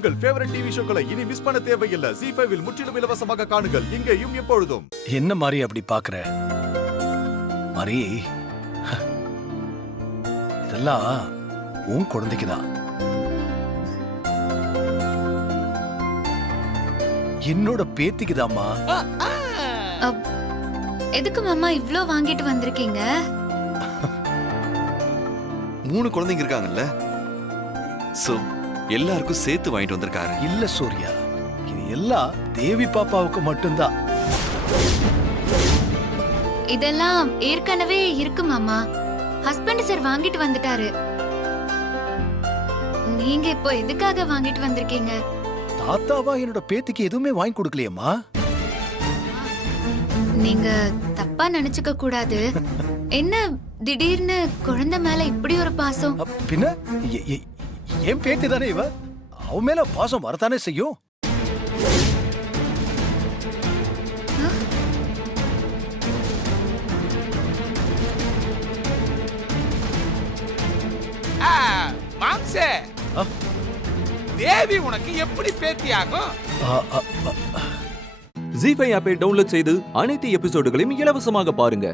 உங்கள் favourite TV ஷோக்களை இனி miss பண்ண தேவையில்லை. ZEE5 இல் முற்றிலும் இலவசமாக காணுங்கள். இங்கேயும் எப்பொழுதும். என்ன மாதிரி அப்படி பாக்குற மாதிரி? இதெல்லாம் உன் குழந்தைக்குதான். என்னோட பேத்திக்குதாம்மா. எதுக்கு மாமா இவ்ளோ வாங்கிட்டு வந்திருக்கீங்க? 3 குழந்தைங்க இருக்காங்கல்ல, சோ எல்லாருக்கும் சேர்த்து வாங்கிட்டு வந்திருக்காரு. இல்ல சூர்யா, இது எல்லாம் தேவி பாப்பாவுக்கு மட்டும்தான். இதெல்லாம் ஏற்கனவே இருக்கு மாமா. ஹஸ்பண்ட் சார் வாங்கிட்டு வந்துட்டாரு. நீங்க இப்போ எதுக்காக வாங்கிட்டு வந்திருக்கீங்க? தாத்தாவா என்னோட பேத்திக்கு எதுவுமே வாங்கி கொடுக்கலையம்மா. நீங்க தப்பா நினைச்சுக்க கூடாது. என்ன திடீர்னு குழந்தை மேல இப்படி ஒரு பாசம்? பின்ன என் பேத்தி தானே இவ, அவ மேல பாசம் வரத்தானே செய்யும். மாம்சே, தேவி உனக்கு எப்படி பேத்தியாகும்? ZEE5 ஆப்பை டவுன்லோட் செய்து அனைத்து எபிசோடுகளையும் இலவசமாக பாருங்க.